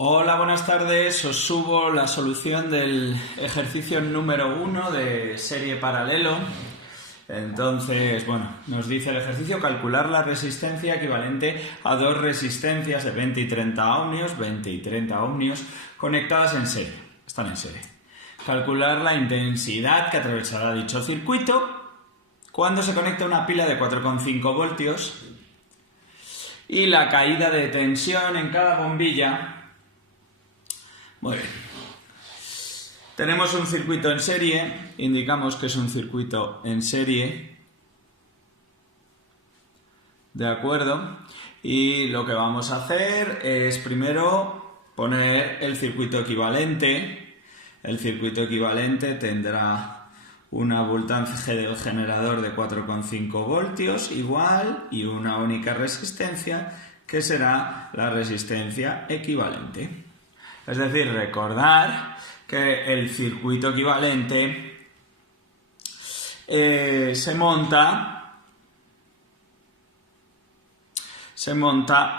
Hola, buenas tardes. Os subo la solución del ejercicio número 1 de serie paralelo. Entonces, nos dice el ejercicio calcular la resistencia equivalente a dos resistencias de 20 y 30 ohmios, conectadas en serie. Están en serie. Calcular la intensidad que atravesará dicho circuito cuando se conecta una pila de 4,5 voltios y la caída de tensión en cada bombilla. Muy bien. Tenemos un circuito en serie, indicamos que es un circuito en serie, ¿de acuerdo? Y lo que vamos a hacer es primero poner el circuito equivalente. El circuito equivalente tendrá una voltaje del generador de 4,5 voltios igual y una única resistencia que será la resistencia equivalente. Es decir, recordar que el circuito equivalente se monta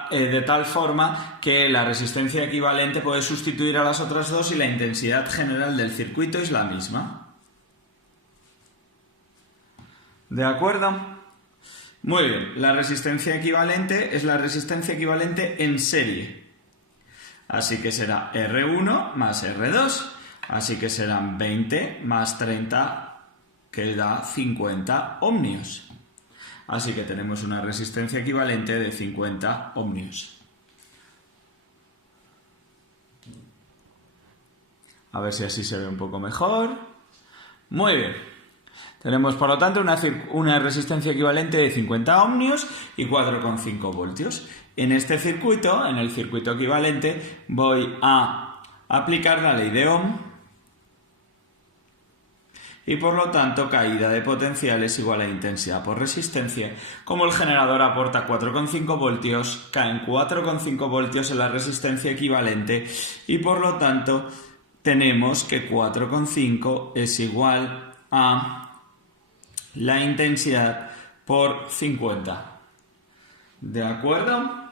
de tal forma que la resistencia equivalente puede sustituir a las otras dos y la intensidad general del circuito es la misma. ¿De acuerdo? Muy bien, la resistencia equivalente es la resistencia equivalente en serie. Así que será R1 más R2. Así que serán 20 más 30, que da 50 ohmios. Así que tenemos una resistencia equivalente de 50 ohmios. A ver si así se ve un poco mejor. Muy bien. Tenemos, por lo tanto, una resistencia equivalente de 50 ohmios y 4,5 voltios. En este circuito, en el circuito equivalente, voy a aplicar la ley de Ohm y, por lo tanto, caída de potencial es igual a intensidad por resistencia. Como el generador aporta 4,5 voltios, caen 4,5 voltios en la resistencia equivalente y, por lo tanto, tenemos que 4,5 es igual a la intensidad por 50. ¿De acuerdo?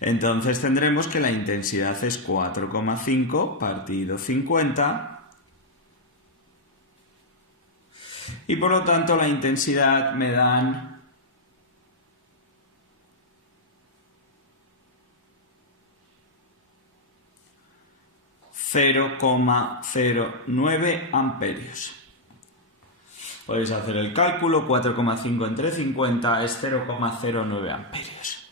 Entonces tendremos que la intensidad es 4,5 partido 50 y por lo tanto la intensidad me dan 0,09 amperios. Podéis hacer el cálculo, 4,5 entre 50 es 0,09 amperios.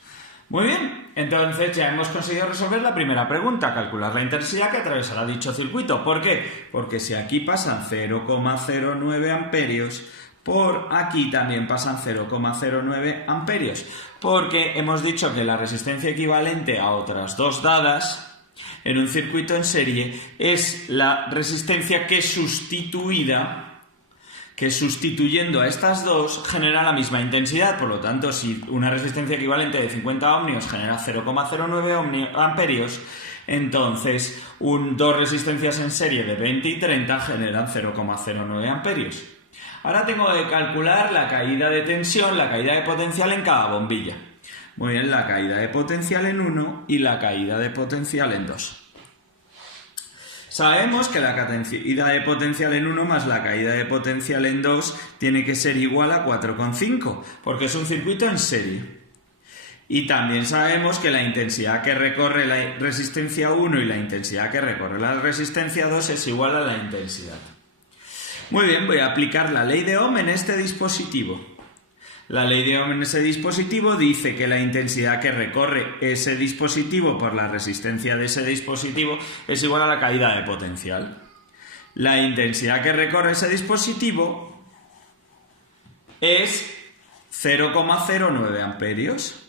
Muy bien, entonces ya hemos conseguido resolver la primera pregunta, calcular la intensidad que atravesará dicho circuito. ¿Por qué? Porque si aquí pasan 0,09 amperios, por aquí también pasan 0,09 amperios. Porque hemos dicho que la resistencia equivalente a otras dos dadas en un circuito en serie es la resistencia que sustituyendo a estas dos genera la misma intensidad. Por lo tanto, si una resistencia equivalente de 50 ohmios genera 0,09 amperios, entonces dos resistencias en serie de 20 y 30 generan 0,09 amperios. Ahora tengo que calcular la caída de tensión, la caída de potencial en cada bombilla. Muy bien, la caída de potencial en 1 y la caída de potencial en 2. Sabemos que la caída de potencial en 1 más la caída de potencial en 2 tiene que ser igual a 4,5, porque es un circuito en serie. Y también sabemos que la intensidad que recorre la resistencia 1 y la intensidad que recorre la resistencia 2 es igual a la intensidad. Muy bien, voy a aplicar la ley de Ohm en este dispositivo. La ley de Ohm en ese dispositivo dice que la intensidad que recorre ese dispositivo por la resistencia de ese dispositivo es igual a la caída de potencial. La intensidad que recorre ese dispositivo es 0,09 amperios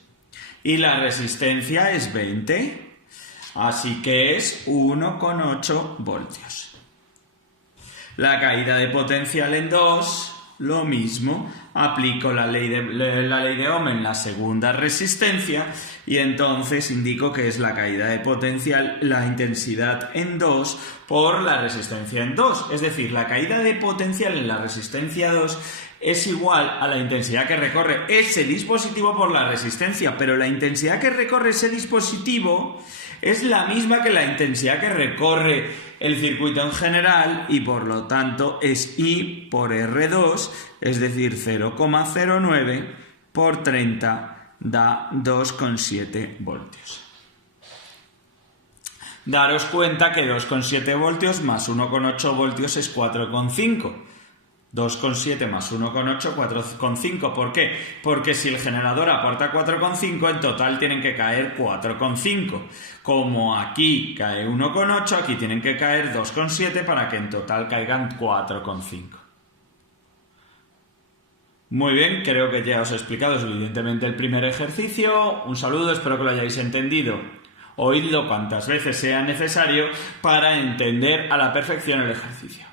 y la resistencia es 20, así que es 1,8 voltios. La caída de potencial en 2... lo mismo, aplico la ley de Ohm en la segunda resistencia y entonces indico que es la caída de potencial, la intensidad en 2 por la resistencia en 2. Es decir, la caída de potencial en la resistencia 2 es igual a la intensidad que recorre ese dispositivo por la resistencia, pero la intensidad que recorre ese dispositivo es la misma que la intensidad que recorre el circuito en general y por lo tanto es I por R2, es decir, 0,09 por 30 da 2,7 voltios. Daros cuenta que 2,7 voltios más 1,8 voltios es 4,5. 2,7 más 1,8, 4,5. ¿Por qué? Porque si el generador aporta 4,5, en total tienen que caer 4,5. Como aquí cae 1,8, aquí tienen que caer 2,7 para que en total caigan 4,5. Muy bien, creo que ya os he explicado suficientemente el primer ejercicio. Un saludo, espero que lo hayáis entendido. Oídlo cuantas veces sea necesario para entender a la perfección el ejercicio.